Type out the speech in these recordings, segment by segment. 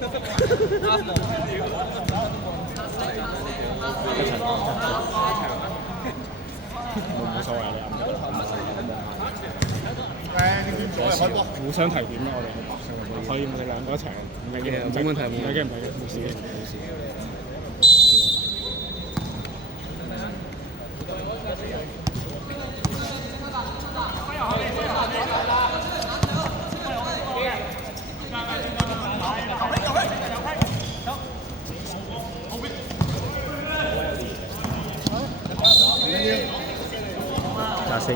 冇所謂你互相提點啦，我哋可以我哋兩個一齊，唔緊要，冇問題，唔緊要，冇事嘅，冇事嘅。24。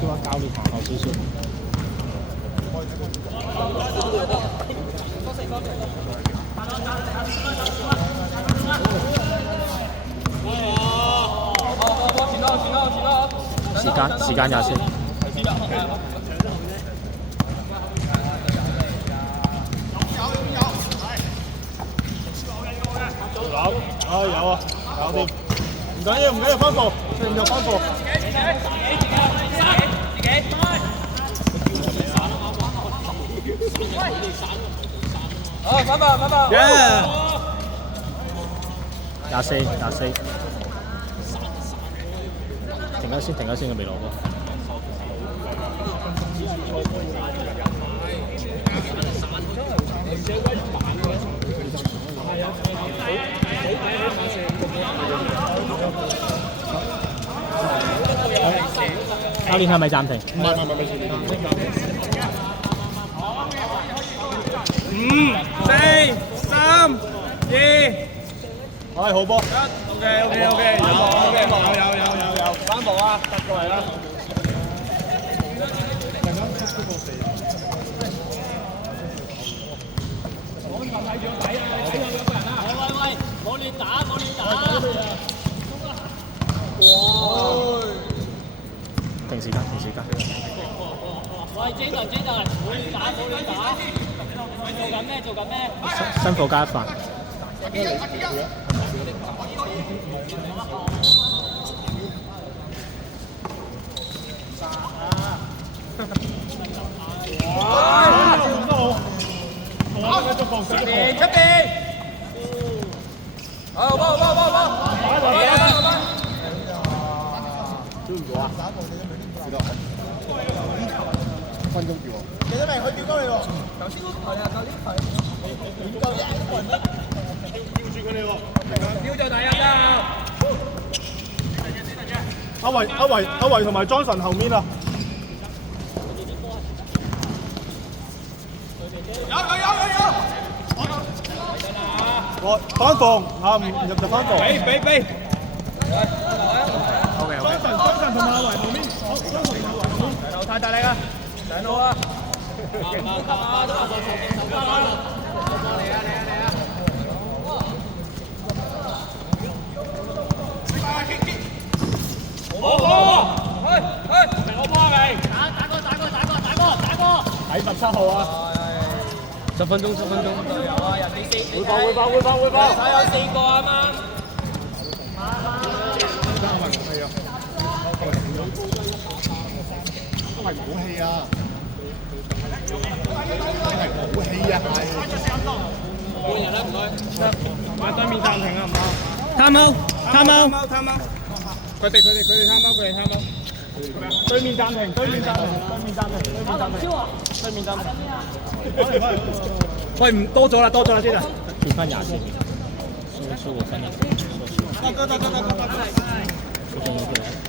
叫阿教練行後少少。時間24。有啊，搞掂。唔緊要，唔緊要，翻步，唔入翻步。好，翻吧，翻吧。24。停咗先，佢未攞波。教練係咪暫停？唔係，5、4、3、2，係好波。OK， 有，翻步啊，突過嚟啦。喂，冇亂打。停時間。喂，精神，冇亂打。做緊咩？辛苦加一份。出邊！好，追唔到啊！分鐘叫我。記得未？佢叫鳩你喎。頭先嗰個係啊，夠啲吊住佢哋喎。吊就大一啦。阿維同埋 Johnson 後面啊。有！翻防啊！唔入就翻防。俾。OK。Johnson 同埋阿維後面，上路太大力啦！上路啦！喺17號啊！10分鐘。有啊，人哋4。會爆！睇有4個啊嘛！都係武器啊！換人啦，唔該。對面暫停啊，唔好。貪貓。佢哋貪貓。對面暫停。喂，唔多咗啦先啊！變翻24秒。輸個分。得。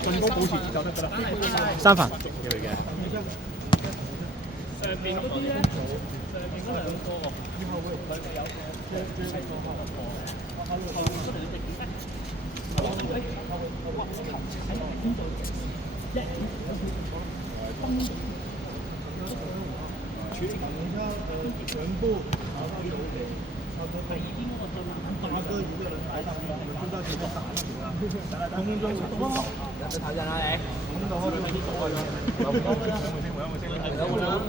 進攻保持節奏得㗎啦。3分。全部跑到有点，差不多8个一个人来上面，就在前面打就行了。空中就跑在哪里？空中或者你走过去。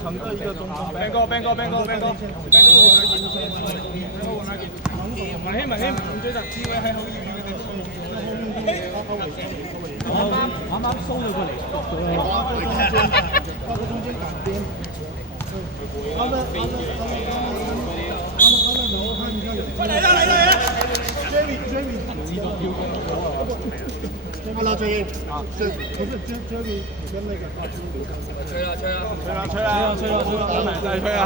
成个一个中锋。邊個換下件。文希，唔追實，智慧係好遠嘅地方。啱啱收咗過嚟。跨個中間港邊。他们来了 ，Jamie，看到追啊，不是 Jamie 跟那个大叔吹了，再吹啊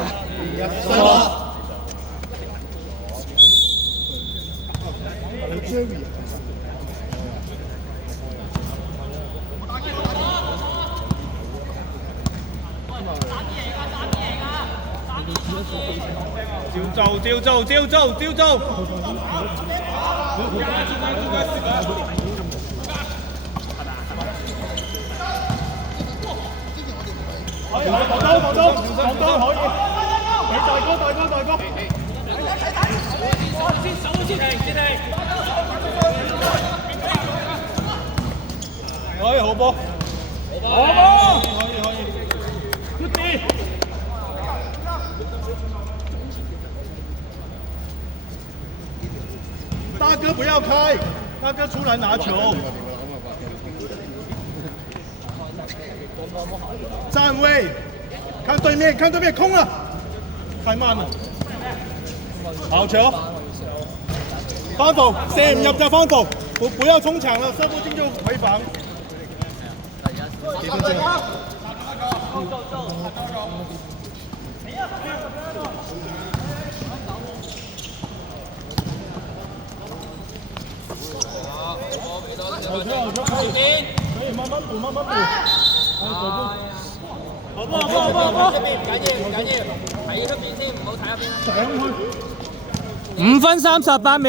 ！Jamie。照做！防到可以，你大哥，先停，可以好波，可以。大哥不要开，大哥出来拿球。站位，看对面，空了，太慢了。好球，翻防，射唔入就翻防，不要冲抢了，射不进就回防。幾分鐘？好球，可以慢慢補。好波！出邊唔緊要，睇出邊先，唔好睇入邊。上去。5分38秒。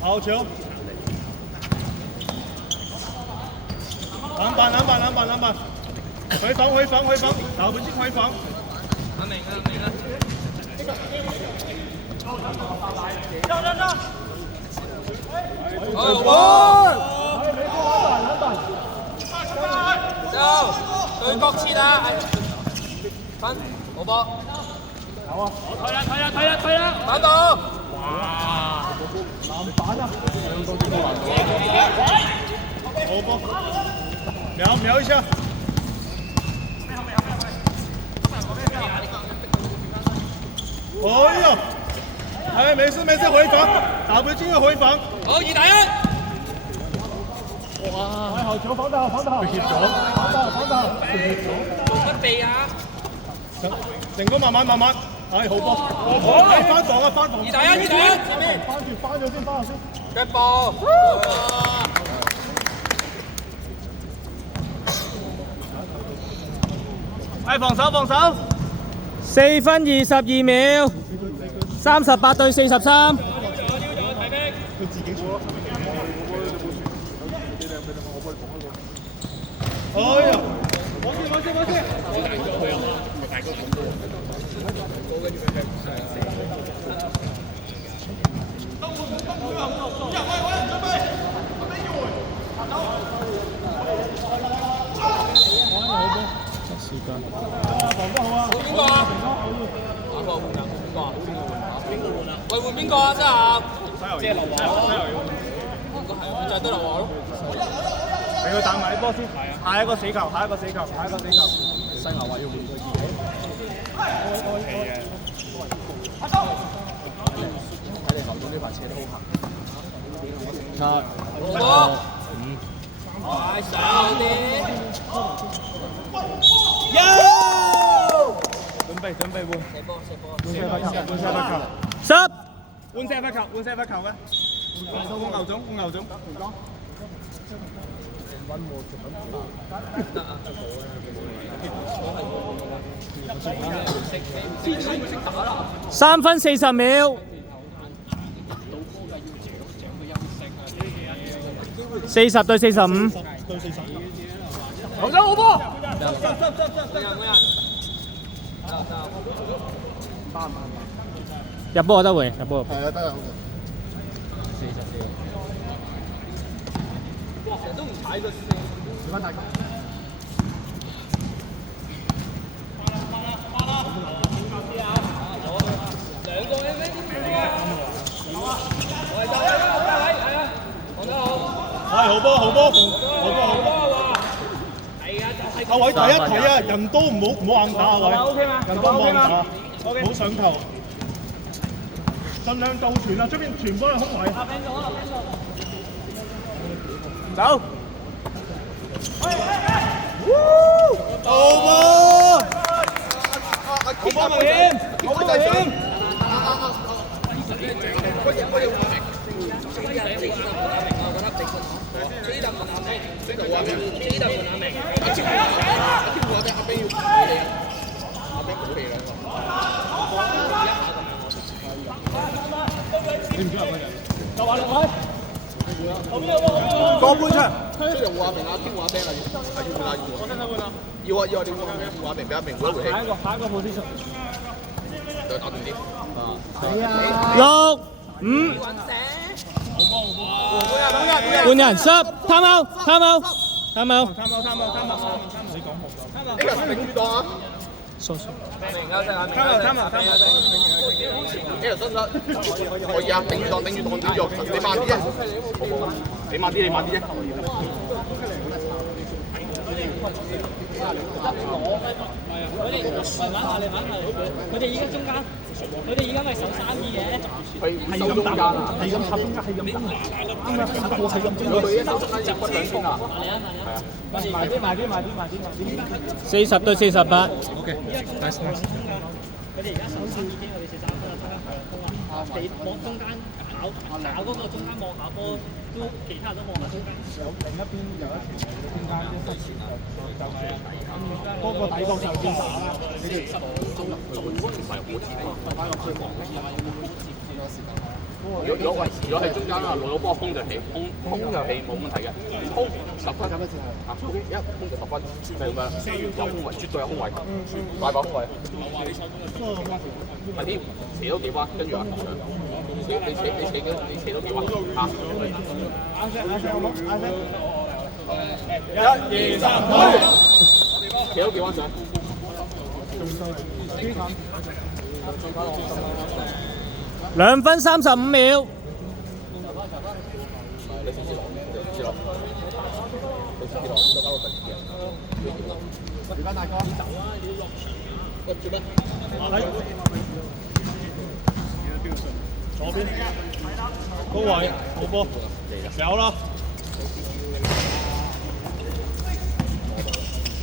好球！籃板！回防，打不進回防。我明啦。走，對角切啊！分，好波。有啊！睇啦！打到。哇！籃板啊！好波！瞄一下。哎呦！哎，没事，回防，打不进就回防。好，2打1。哇！哎，好球，防得好，防得好。做乜避啊？成功慢慢。哎，好波！哎，翻防2打1，前面。翻咗先。腳步。哎，防守！4分22秒，38對43。佢自己做。哎呀！冇事。邊個啊？打過換邊個啊？喂，換邊個啊？即係劉華咯。應該係，就係得劉華咯。俾佢打埋啲波先。下一個死球。西牛話要換佢自己。睇你留到呢排車都好行。7、6、5。快上啲！準備換。射波。換射罰球。10。換射罰球嘅。攻牛總，攻牛總。3分40秒。40對45。好咗好波。入波得回，入波。係啊，得啊，哇！成日都唔踩個線。翻大球。兩個 M V 我係就係啦，係啊，講得好。係好波，好波，好波，好波。係啊，就係。阿偉睇一睇啊，人都唔好硬打啊，偉。OK 嗎？人都唔好硬打， OK 唔好上頭，盡量到傳啊！出邊全部都係空位。走。好波！好波冒險，好波冒險。個半場。即係話明阿天話釘啊，要換啊要啊，要啊，你話明俾阿明換一換氣，下一個 position。再打斷啲。係啊。 6、5。換人 stop， time out，time out，time out。呢個頂住檔啊！明啊，真係明啊，呢個得唔得？可以啊，頂住檔，頂住檔，頂住，你慢啲啫，好唔好？你慢啲，你慢啲啫。佢哋依家中間，佢哋依家咪守3二嘅。係咁中間啊！係咁插中間，係咁插。我係咁中佢一手中間要分兩先啊！40對48。OK，nice nice。佢哋而家守3已經，我哋射3分啦，中間空啊！地望中間搞嗰個中間望下波，都其他人都望下中間。另一邊有一條中間一失前就嗰個底角上邊打啦。你哋如果係中間啊，攞到波空就起，空就起冇問題嘅，空10分啊，一空就10分，明唔明？有空位，絕對有空位，大把空位。咪添，斜多幾彎，跟住啊，你斜多幾彎啊！1、2、3，斜多幾彎上。2分35秒。左邊高位好波，有啦。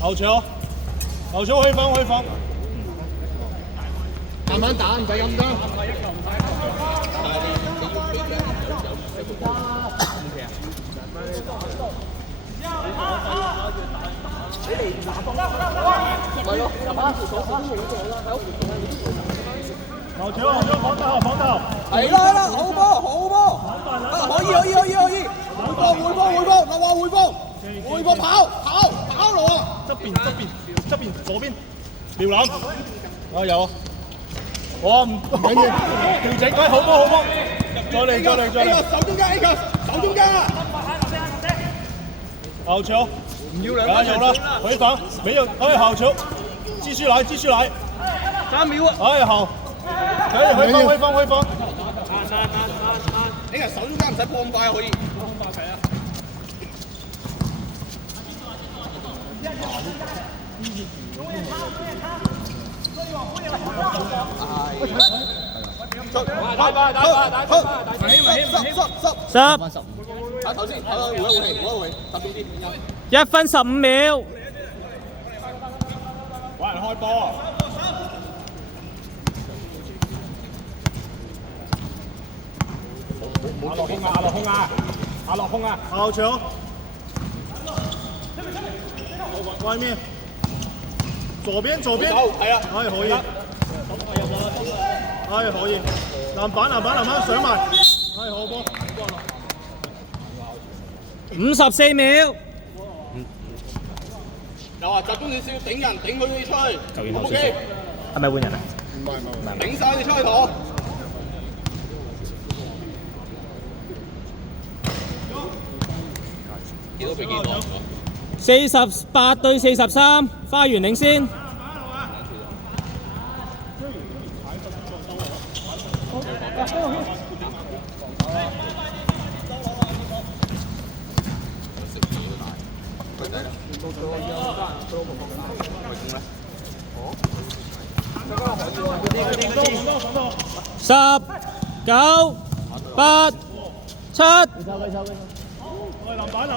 後場可以放，可以放。慢慢打，唔使咁多。後場放頭。係啦，好波，啊可以，回波跑路啊！側邊左邊撩攬，啊有啊，哇唔緊要，調整，好波，再嚟，手中間啊！後場唔要兩分有啦，回防，沒有，後場繼續來3秒啊！好，可以回防。呢個手中間唔使破咁快可以。10。打頭先，換一換，集中啲。1分15秒。揾人開波。冇落空啊，落空啊，落空啊！好球，外面，左邊，係啊，可以，可以，籃板上埋，好波54秒。又話集中少少頂人，頂佢哋出去。球員好少少 OK，係咪換人啊？頂晒你出去妥。幾多比幾多48對43，花園領先。10、9、8、7。籃板，咁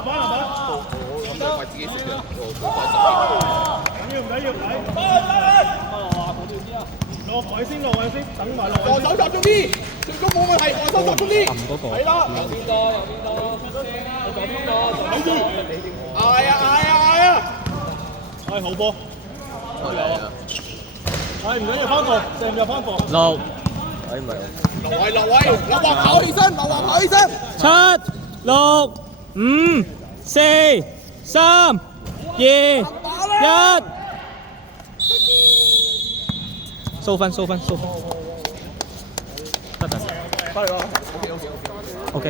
就快自己食嘅，唔緊要，落位先，等埋落防守集中啲，最終冇問題，防守集中啲。係啦，右邊多，左邊多，睇住，嗌啊！好波，唔緊要，翻步，射入翻步。6、落位，劉華跑起身， 7、6、5、4、3、2、1。收分。得。OK。